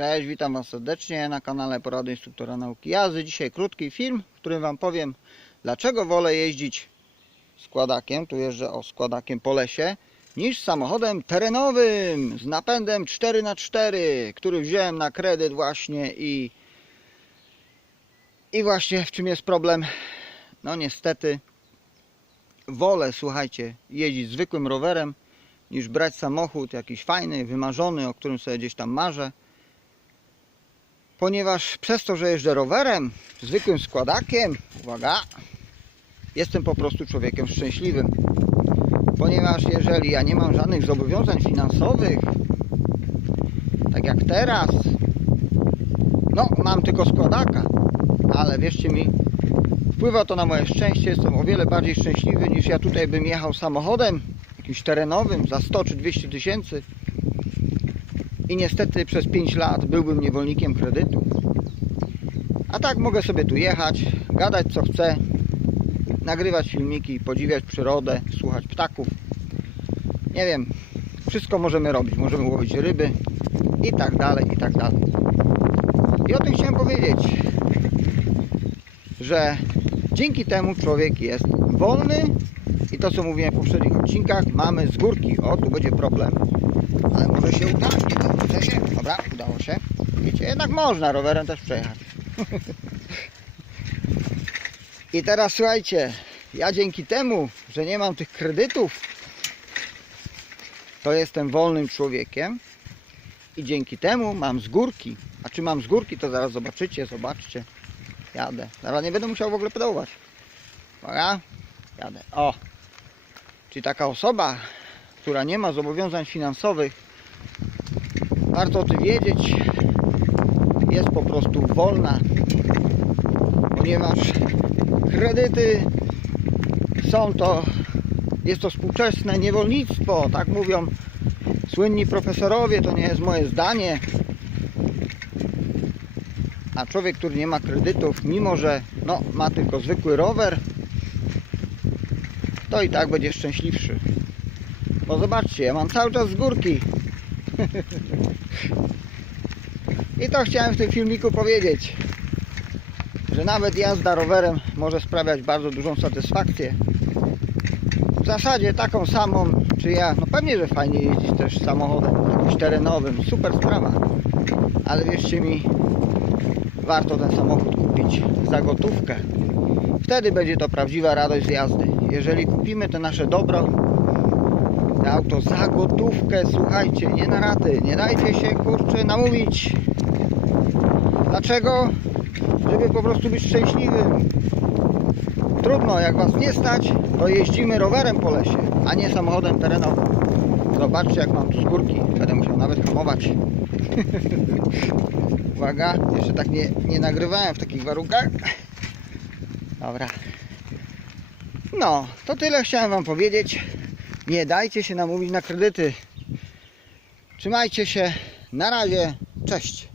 Cześć, witam Was serdecznie na kanale Porady Instruktora Nauki Jazdy. Dzisiaj krótki film, w którym Wam powiem, dlaczego wolę jeździć składakiem, tu jeżdżę o składakiem po lesie, niż samochodem terenowym z napędem 4x4, który wziąłem na kredyt właśnie i i właśnie w czym jest problem? No niestety wolę, słuchajcie, jeździć zwykłym rowerem niż brać samochód jakiś fajny, wymarzony, o którym sobie gdzieś tam marzę. Ponieważ przez to, że jeżdżę rowerem, zwykłym składakiem, uwaga, jestem po prostu człowiekiem szczęśliwym. Ponieważ jeżeli ja nie mam żadnych zobowiązań finansowych, tak jak teraz, no mam tylko składaka, ale wierzcie mi, wpływa to na moje szczęście, jestem o wiele bardziej szczęśliwy niż ja tutaj bym jechał samochodem jakimś terenowym za 100 czy 200 tysięcy i niestety przez 5 lat byłbym niewolnikiem kredytu. A tak mogę sobie tu jechać, gadać co chcę, nagrywać filmiki, podziwiać przyrodę, słuchać ptaków. Nie wiem, wszystko możemy robić, możemy łowić ryby i tak dalej, i tak dalej. I o tym chciałem powiedzieć, że dzięki temu człowiek jest wolny i to co mówiłem w poprzednich odcinkach, mamy z górki. O, tu będzie problem. Ale może się uda. Nie uda się. Dobra, udało się. Wiecie, jednak można rowerem też przejechać. I teraz słuchajcie, ja dzięki temu, że nie mam tych kredytów, to jestem wolnym człowiekiem i dzięki temu mam z górki. A czy mam z górki, to zaraz zobaczycie, zobaczcie. Jadę. Zaraz nie będę musiał w ogóle pedałować. Uwaga. Jadę. O. Czyli taka osoba, która nie ma zobowiązań finansowych, warto o tym wiedzieć, jest po prostu wolna, ponieważ kredyty są to, jest to współczesne niewolnictwo, tak mówią słynni profesorowie, to nie jest moje zdanie. A człowiek, który nie ma kredytów, mimo że no, ma tylko zwykły rower, to i tak będzie szczęśliwszy. Bo zobaczcie, ja mam cały czas z górki. I to chciałem w tym filmiku powiedzieć, że nawet jazda rowerem może sprawiać bardzo dużą satysfakcję. W zasadzie taką samą, czy ja, no pewnie, że fajnie jeździć też samochodem jakimś terenowym, super sprawa. Ale wierzcie mi, warto ten samochód kupić za gotówkę. Wtedy będzie to prawdziwa radość z jazdy. Jeżeli kupimy to nasze dobro, auto za gotówkę, słuchajcie, nie na raty, nie dajcie się kurczę namówić. Dlaczego? Żeby po prostu być szczęśliwym. Trudno, jak was nie stać, to jeździmy rowerem po lesie, a nie samochodem terenowym. Zobaczcie, jak mam tu z górki. Będę musiał nawet hamować. Uwaga, jeszcze tak nie, nie nagrywałem w takich warunkach. Dobra. No, to tyle chciałem Wam powiedzieć. Nie dajcie się namówić na kredyty. Trzymajcie się. Na razie. Cześć.